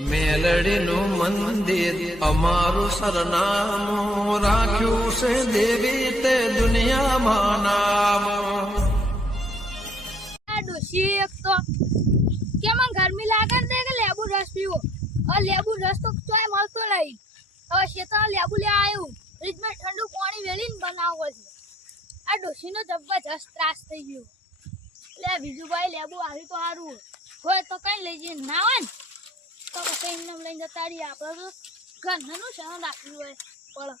મેલડીનું મંદિર અમારું સરનામું રાખ્યું છે દેવી તે દુનિયામાં નામ. આ ડોશી એક તો કેમ ગરમી લાગે ને કે લેબુ રસ પીવો. હવે લેબુ રસ તો ચોય મળતો નહીં. હવે શેતા લેબુ લે આવ્યું ફ્રીજમાં ઠંડુ પાણી વેલીને બનાવવો છે. આ ડોશીનો જબરજસ્ત ત્રાસ થઈ ગયો. એટલે બીજુભાઈ લેબુ આવી તો સારું હોય તો કઈ લઈ જઈને ના હોય ને તો પછી એમને લઈને જતા રહીએ. આપણે તો ઘરનું શરણ રાખ્યું હોય પણ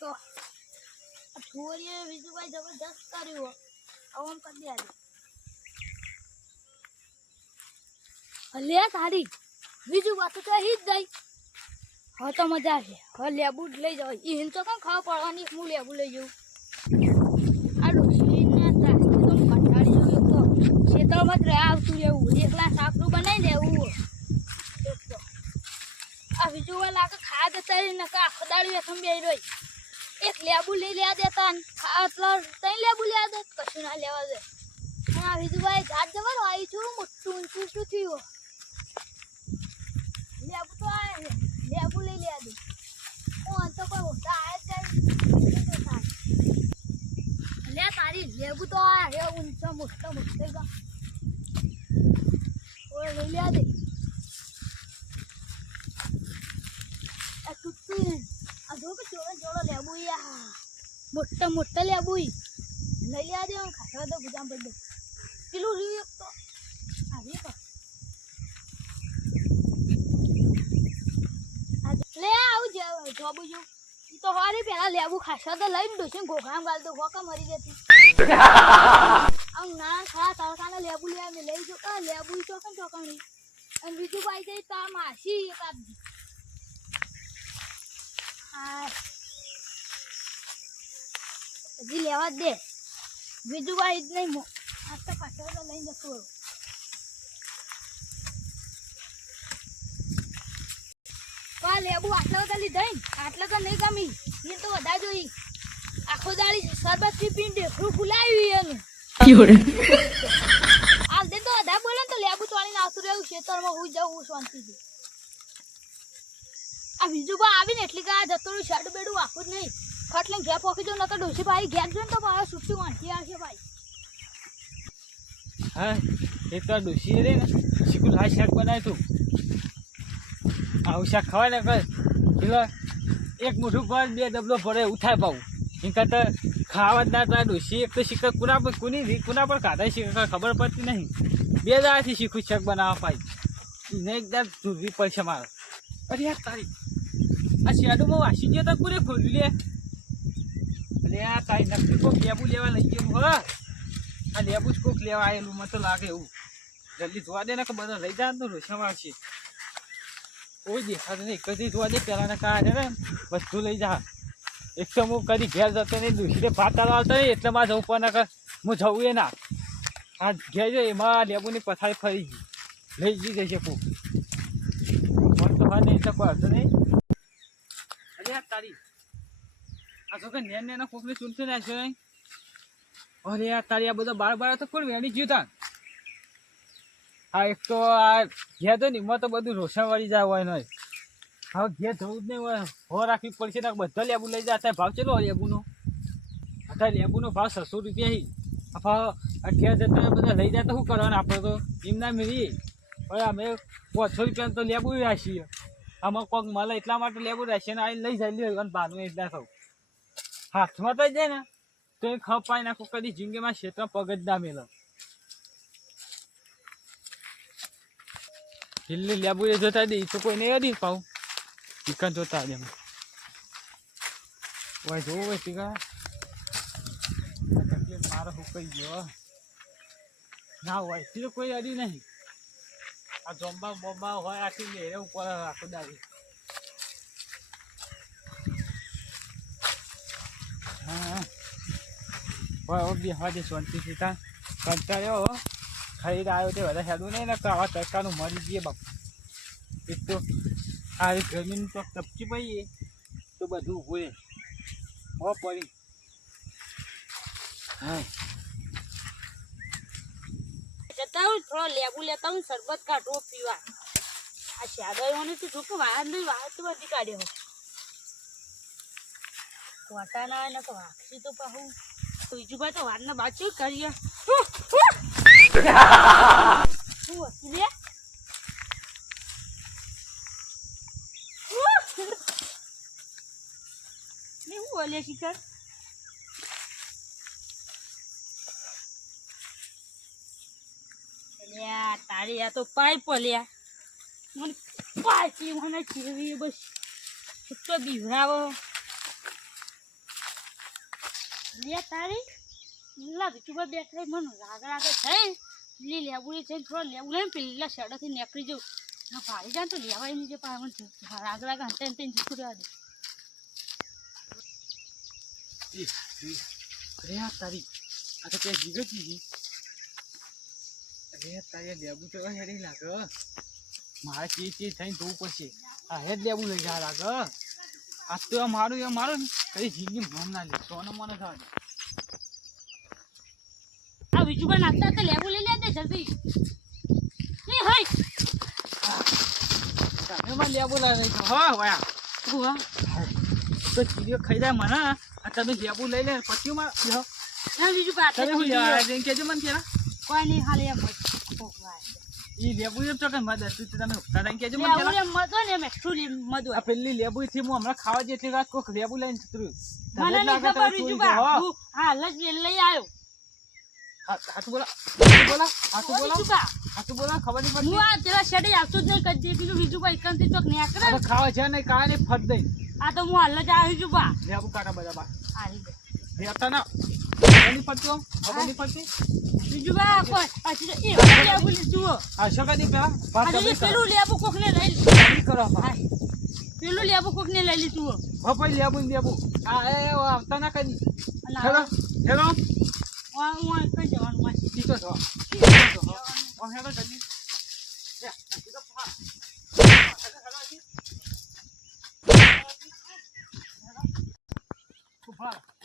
તો થોડીએ બીજુભાઈ જબરજસ્ત કર્યું હોય. હવે આમ કરી દે લે તારી બીજું વાત તો હી જ દઈ. હવે તો મજા આવે. હવે લેબુ જ લઈ જાવ. એને તો કમ ખાવા પડવાની હું લેબુ લઈ જાઉં. આ ડોસીના ત્રાસથી તો કંટાળી જવું. તો ખેતરમાં જ આવતું રહેવું. એકલા સાપડું બનાવી દેવું. આ બીજું વાર લાગે ખાવા જતા રહી ને આખો દાડી વેથમ બે રહી. એક લેબુ લઈ લેવા દેતા એટલે તઈ લેબુ લેવા દે કશું ના લેવા દે. અને આ બીજું ભાઈ ઘાટ જવાનું આવી છું મોટું ઊંચું શું થયું. લેબુ તો આવે લેબુ લઈ લેવા દે. હું તો કોઈ હોતા આવે જાય લે તારી લેબુ તો આવે ઊંચો મોટો મોટો ઓય લઈ લેવા દે. આ તૂટતું ને આ જો કે જોડો લેબુ યા મોટા મોટા લેબુ લઈ લેવા દે. હું ખાવા દો ગુજામ પડ પેલું રહ્યું તો આવી તો લે આવું જોબુ જો તો હારી પેલા લેબુ ખાસા તો લઈને ડોસીને ઘોઘામ ગાલ દો ઘોકા મરી જતી. આમ ના ખા તડકાને લેબુ લેવા મેં લઈ જો લેબુ ચોકન ચોકણી. અને બીજું ભાઈ જઈ તો આ માસી એક આપજી. હા હજી લેવા જ દે. બીજું ભાઈ જ નહીં આ તો પાછળ તો લઈને જતું. લેબુ આટલા બધા લીધા આટલા તો નહીં ગમી. એ તો બધા જોઈ આખો દાડી શરબત થી પીને ઢેફરું ફૂલાવ્યું એનું. હાલ દે તો બધા બોલે તો લેબુ ચોળીને આવતું રહ્યું ખેતરમાં હું જવું શાંતિથી. આ બીજું બા આવીને એટલી કા જતો રહ્યું શાડું બેડું આખું જ નહીં. ફટ લઈને ઘેર પોકી જવું નતો ડોસી ભાઈ ઘેર જોઈને તો મારા સુટ્ટી વાંચી આવશે ભાઈ. હા એ તો ડોસી રે ને શીખું લાલ શાક બનાવ્યું તું. આવું શાક ખવાય ને કઈ પેલો એક મોઢું પર બે ડબલો ભરે ઉઠાય પાવું. એમ કરતા ખાવા જ ના તો ડોસી એક તો શીખર કુના પર ખાધા શીખર ખબર પડતી નહીં. બે દાડાથી શીખું શાક બનાવવા પાઈ ને એકદમ ધૂરવી પડશે મારે. અરે યાર તારી આ શેડોમાં વાસી ગયો તો કોને ખોલ્યું લે. અરે આ તારી નકલી કોક લેબુ લેવા લઈ ગયું. હા આ લેબુ જ કોક લેવા આવેલું મને તો લાગે એવું. જલ્દી જોવા દે ને કે બધા લઈ જાય તો રોષામાં આવશે. કોઈ દેખાતું નહીં. કદી જોવા દે પેલાને કાઢે ને વસ્તુ લઈ જા. એક તો હું કદી ઘેર જતો નહીં દૂસરે ભાત ચાલવા આવતો નહીં એટલે મારે જવું પણ હું જવું એ ના. આ ઘેર જો એમાં લેબુની પથારી ફરી ગઈ લઈ જઈ જશે કોક. મને તો હા નહીં તો કોઈ હતો નહીં. અરે તારી આ જો કે નેના કોકને ચૂંટતું નાખ્યો નહીં. અરે યાર તારી આ બધો બાર તો કોણ વેણી ગયું તા. હા એક તો આ ઘેર તો નહીં તો બધું રોષણ વાળી જાય હોય નહીં. હવે ઘેર જવું જ નહીં હોય હો રાખવી પડશે ને બધા લેબુ લઈ જાય. અત્યારે ભાવ ચેલો લેબુનો? અત્યારે લેબુનો ભાવ 600 રૂપિયા. ઘેર જતા બધા લઈ જાય તો શું કરવાનું આપણે તો એમ ના મેળવીએ. હવે અમે 500 રૂપિયા તો લેબુ રાખીએ. આમાં કોઈક મળે એટલા માટે લેબુ રાખીએ ને આવીને લઈ જાય લે અને બાનું એટલા થવું હાથમાં તો જાય ને તો એ ખપાઈ નાખો. કદી જિંદગીમાં ક્ષેત્રમાં પગ જ ના મેળવ. દિલ્હી લેબુ એ જોતા દે તો કોઈ નહીં હતી પાઉં ચિકન જોતા દે ભાઈ જોવું હોય ચિકન મારો હુકાઈ ગયો ના હોય તો કોઈ અડી નહીં. આ જોમ્બા બોમ્બા હોય આખી લેરે ઉપર આખો દાવી. હા હોય બી હવા દે શાંતિથી તા કંટાળ્યો ખરીદ આવ્યો તે બધા હેડું નહીં ને તો આવા તડકાનું મરી જઈએ બાપુ. એક તો આ ગરમીનું તો તપકી પડીએ તો બધું ઊભું રહે હો પડી. હા જતા હું થોડો લેબુ લેતા હું શરબત કાઢવો પીવા. આ શાદાઓને તો જોકે વાર નહીં વાર તો બધી કાઢ્યો કોટાના ને તો વાક્ષી તો પાહું બીજું ભાઈ તો વારના બાચું કરીએ શું હતી રે ને હું બોલે શિખર લ્યા તારી આ તો પાઇપ લ્યા મને પાછી મને ચીરવી બસ તો દીવરાવો લે તારી લા બીજું બેઠા મને રાગ રાગ થાય લી લેબુડી છે થોડો લેવું લઈને પેલા શેડાથી નીકળી જવું ના ભારી જાય તો લેવાય નહીં જે પાવન રાગ રાગ હંતે હંતે જીતું રહેવા દે અરે આ તારી આ તો ક્યાં જીગર ચીજી અરે તારી લેબુ તો હેડી લાગે મારે ચીજ થઈને જોવું પડશે આ હેડ લેબુ લઈ જા લાગે આ તો મારું ને કઈ જિંદગી મન ના લે સોનો મને થવા દે આ બીજું પણ નાખતા તો લેવું લઈ લે દે જલ્દી એ હઈ તમે માં લેબુ લઈ તો હા વાયા હુઆ તો ચીડીઓ ખાઈ જાય મને આ તમે લેબુ લઈ લે પછી માં ના બીજું પાછળ તમે હું લેવા જઈને કેજો મને કેરા કોઈ નહીં હાલે એમ ભોગવાય ઈ લેબુ એમ તો કે મદદ તું તમે તારા કેજો મને લેવું કેરા એમ મધો ને એમ એક્સ્ટ્રા મધો આ પેલી લેબુ થી હું હમણાં ખાવા જેટલી વાત કોક લેબુ લઈને જતું મને નહીં ખબર બીજું બા હા લજ લઈ આવ્યો હાથું બોલા ખબર નહીં હું પડતી આ તેરા શેડે આવતો જ નહીં કદી કીધું બીજું ભાઈ કંતી ચોક ને આકરે હવે ખાવા છે નહીં કાંઈ નહીં ફટ દઈ આ તો હું હાલ જ આવી છું બા લેબુ કાકા બધા બા આવી ગયો રહેતા ના ખબર નહીં પડતી આમ ખબર નહીં પડતી બીજું બા કોઈ અચ્છા એ લેબુ લીધું આ શકા નહીં પેલા વાત આજે કરી પેલું લેબુ કોકને લઈ કરો પેલું લેબુ કોકને લઈ લીધું હો ભાઈ લેબુ આ એ આવતા ના કરી અને હેલો હેલો હું કઈ જવાનું માં ઠીક છો ઓ હેલો કરી ખૂબ